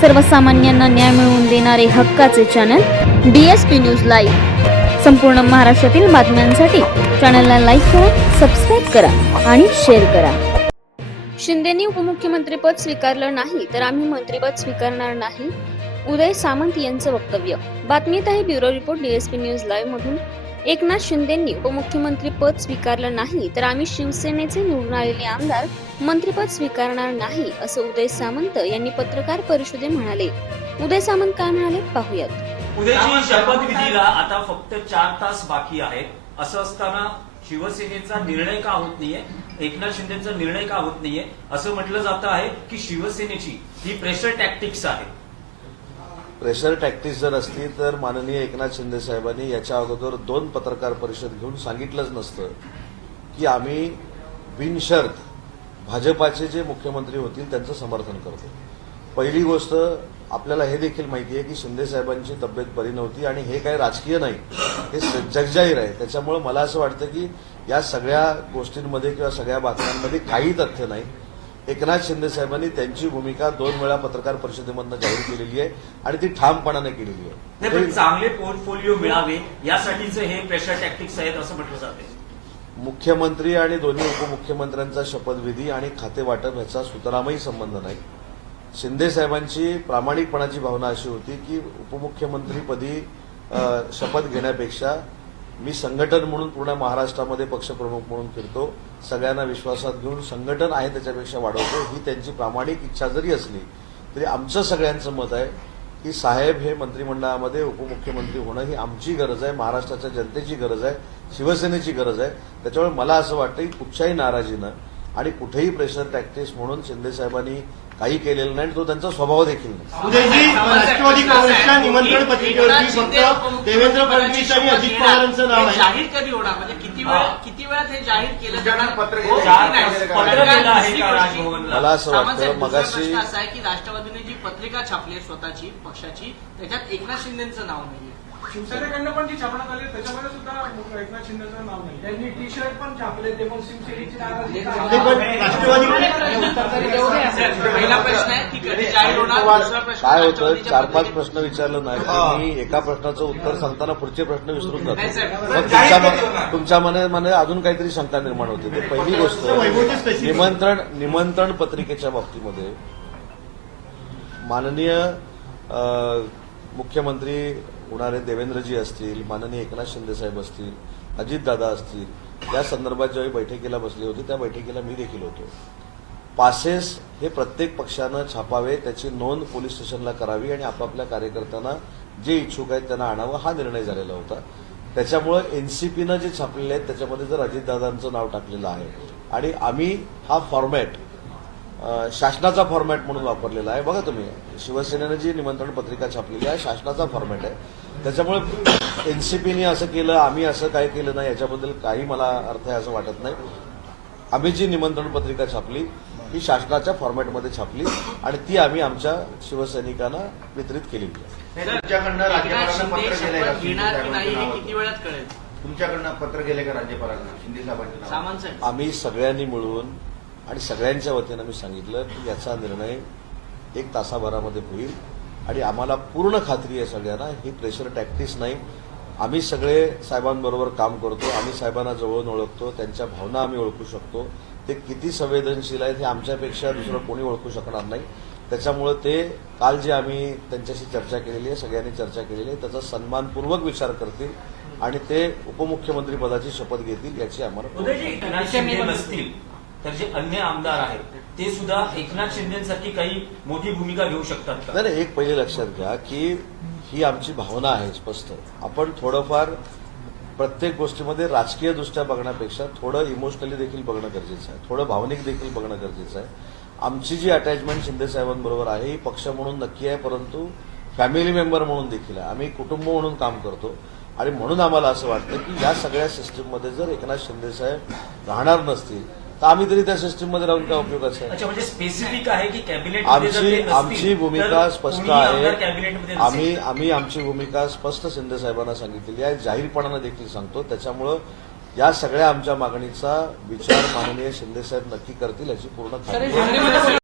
सर्वसामान्यांना न्याय मिळवून देणारे हक्काचे चॅनल डीएसपी न्यूज लाईव्ह संपूर्ण महाराष्ट्रातील बातम्यांसाठी चॅनलला लाईक करा सबस्क्राईब करा आणि शेअर करा. शिंदेनी उपमुख्यमंत्रीपद स्वीकारलं नाही तर आम्ही मंत्रीपद स्वीकारणार नाही. उदय सामंत यांचं वक्तव्य. बातमीत आहे bureau report DSP news live मधून. एकनाथ शिंदेंनी उपमुख्यमंत्री पद स्वीकारलं नाही तर आम्ही शिवसेनेचे निवडून आलेले आमदार मंत्रीपद स्वीकारणार नाही असं उदय सामंत यांनी पत्रकार परिषदेत म्हणाले. उदय सामंत काय म्हणाले? पाहूयात. उद्याची शपथविधीला आता फक्त चार तास बाकी आहेत. असं असताना शिवसेनेचा निर्णय का होत नाहीये? एकनाथ शिंदेचा निर्णय का होत नाहीये? असं म्हटलं जात आहे की शिवसेनेची ही प्रेशर टॅक्टिक्स आहे प्रेशर टॅक्टिस जर असती तर माननीय एकनाथ शिंदे साहेबांनी याच्या अगोदर दोन पत्रकार परिषद घेऊन सांगितलंच नसतं की आम्ही बिनशर्त भाजपाचे जे मुख्यमंत्री होतील त्यांचं समर्थन करतो. पहिली गोष्ट आपल्याला हे देखील माहिती आहे की शिंदे साहेबांची तब्येत बरी नव्हती आणि हे काही राजकीय नाही. हे जगजाहीर आहे. त्याच्यामुळे मला असं वाटतं की या सगळ्या गोष्टींमध्ये किंवा सगळ्या बातम्यांमध्ये काही तथ्य नाही. एकनाथ शिंदे साहेबांनी त्यांची भूमिका दोन वेळा पत्रकार परिषदेमधनं जाहीर केलेली आहे आणि ती ठामपणाने केलेली नाही पण आहे चांगले पोर्टफोलिओ मिळावे यासाठीच हे प्रेशर टॅक्टिक्स आहेत असं म्हटलं जाते मुख्यमंत्री आणि दोन्ही उपमुख्यमंत्र्यांचा शपथविधी आणि खाते वाटप ह्याचा सुतरामही संबंध नाही. शिंदे साहेबांची प्रामाणिकपणाची भावना अशी होती की उपमुख्यमंत्रीपदी शपथ घेण्यापेक्षा मी संघटन म्हणून पूर्ण महाराष्ट्रामध्ये पक्षप्रमुख म्हणून फिरतो. सगळ्यांना विश्वासात घेऊन संघटन आहे त्याच्यापेक्षा वाढवतो ही त्यांची प्रामाणिक इच्छा जरी असली तरी आमचं सगळ्यांचं मत आहे की साहेब हे मंत्रिमंडळामध्ये उपमुख्यमंत्री होणं ही आमची गरज आहे महाराष्ट्राच्या जनतेची गरज आहे शिवसेनेची गरज आहे. त्याच्यामुळे मला असं वाटतं की कुठच्याही नाराजीनं आणि कुठेही प्रेशर टॅक्टिक्स म्हणून शिंदे साहेबांनी काही केलेलं नाही आणि तो त्यांचा स्वभाव देखील नाही. राष्ट्रवादी काँग्रेसच्या निमंत्रण पत्रिकेवरती फक्त देवेंद्र फडणवीस आणि अजित पवारांचं नाव हे आहे. जाहीर कधी होणार? म्हणजे किती वेळ हा. किती वेळात हे जाहीर केलं जाणार. पत्र हो, नाही? मला असं वाटतं मगाशी असा आहे की राष्ट्रवादीने जी पत्रिका छापली आहे स्वतःची पक्षाची त्याच्यात एकनाथ शिंदेचं नाव नाहीये. शिवसेनेकडनं पण जी छापण्यात आली त्याच्यामध्ये सुद्धा एकनाथ शिंदेचं नाव नाही. त्यांनी टी शर्ट पण छापले ते शिवसेनेची नाराजी पण राष्ट्रवादी पहिला प्रश्न आहे की कधी जाहीर होणार दुसरा प्रश्न काय होतं? चार पाच प्रश्न विचारलं नाही. मी एका प्रश्नाचं उत्तर सांगताना पुढचे प्रश्न विसरून जातो. मग तुमच्या मन- तुमच्या मनामध्ये अजून काहीतरी शंका निर्माण होते. ते पहिली गोष्ट. निमंत्रण निमंत्रण पत्रिकेच्या बाबतीमध्ये माननीय अ, मुख्यमंत्री होणारे देवेंद्रजी असतील माननीय एकनाथ शिंदेसाहेब असतील अजितदादा असतील या संदर्भात ज्यावेळी बैठकीला बसली होती त्या बैठकीला मी देखील होतो. पासेस हे प्रत्येक पक्षानं छापावे त्याची नोंद पोलीस स्टेशनला करावी आणि आपापल्या कार्यकर्त्यांना जे इच्छुक आहेत त्यांना आणावं हा निर्णय झालेला होता. त्याच्यामुळं एनसीपीनं जे छापलेले आहेत त्याच्यामध्ये जर अजितदादांचं नाव टाकलेलं आहे आणि आम्ही हा फॉर्मॅट शासनाचा फॉर्मॅट म्हणून वापरलेला आहे. बघा तुम्ही शिवसेनेनं जी निमंत्रण पत्रिका छापलेली आहे शासनाचा फॉर्मॅट आहे. त्याच्यामुळे एनसीपीने असं केलं आम्ही असं काय केलं नाही याच्याबद्दल काही मला अर्थ आहे असं वाटत नाही. आम्ही जी निमंत्रण पत्रिका छापली ही शासनाच्या फॉर्मॅटमध्ये छापली आणि ती आम्ही आमच्या शिवसैनिकांना वितरित आहे. तुमच्याकडनं पत्र गेले का? राज्यपालांना आम्ही सगळ्यांनी मिळून आणि सगळ्यांच्या वतीनं मी सांगितलं की याचा निर्णय एक तासाभरामध्ये होईल. आणि आम्हाला पूर्ण खात्री आहे सगळ्यांना ही प्रेशर टॅक्टिस नाही. आम्ही सगळे साहेबांबरोबर काम करतो आम्ही साहेबांना जवळून ओळखतो त्यांच्या भावना आम्ही ओळखू शकतो. ते किती संवेदनशील आहेत हे आमच्यापेक्षा दुसरं कोणी ओळखू शकणार नाही. त्याच्यामुळं ते काल जे आम्ही त्यांच्याशी चर्चा केलेली आहे सगळ्यांनी चर्चा केलेली आहे त्याचा सन्मानपूर्वक विचार करतील आणि ते उपमुख्यमंत्री पदाची शपथ घेतील याची आम्हाला तर जे अन्य आमदार आहेत ते सुद्धा एकनाथ शिंदेसाठी काही मोठी भूमिका घेऊ शकतात का? नाही नाही, एक पहिले लक्षात घ्या की ही आमची भावना आहे स्पष्ट. आपण थोडंफार प्रत्येक गोष्टीमध्ये राजकीय दृष्ट्या बघण्यापेक्षा थोडं इमोशनली देखील बघणं गरजेचं आहे. थोडं भावनिक देखील बघणं गरजेचं आहे. आमची जी अटॅचमेंट शिंदेसाहेबांबरोबर आहे ही पक्ष म्हणून नक्की आहे परंतु फॅमिली मेंबर म्हणून देखील आहे. आम्ही कुटुंब म्हणून काम करतो. आणि म्हणून आम्हाला असं वाटतं की या सगळ्या सिस्टीममध्ये जर एकनाथ शिंदेसाहेब राहणार नसतील तर आम्ही तरी त्या सिस्टीममध्ये राहून काय उपयोगाचं आहे. अच्छा म्हणजे स्पेसिफिक आहे की कॅबिनेट आमची आमची भूमिका स्पष्ट आहे. आम्ही आम्ही आमची भूमिका स्पष्ट शिंदे साहेबांना सांगितलेली आहे. जाहीरपणानं देखील सांगतो. त्याच्यामुळं या सगळ्या आमच्या मागणीचा विचार माननीय शिंदे साहेब नक्की करतील याची पूर्ण.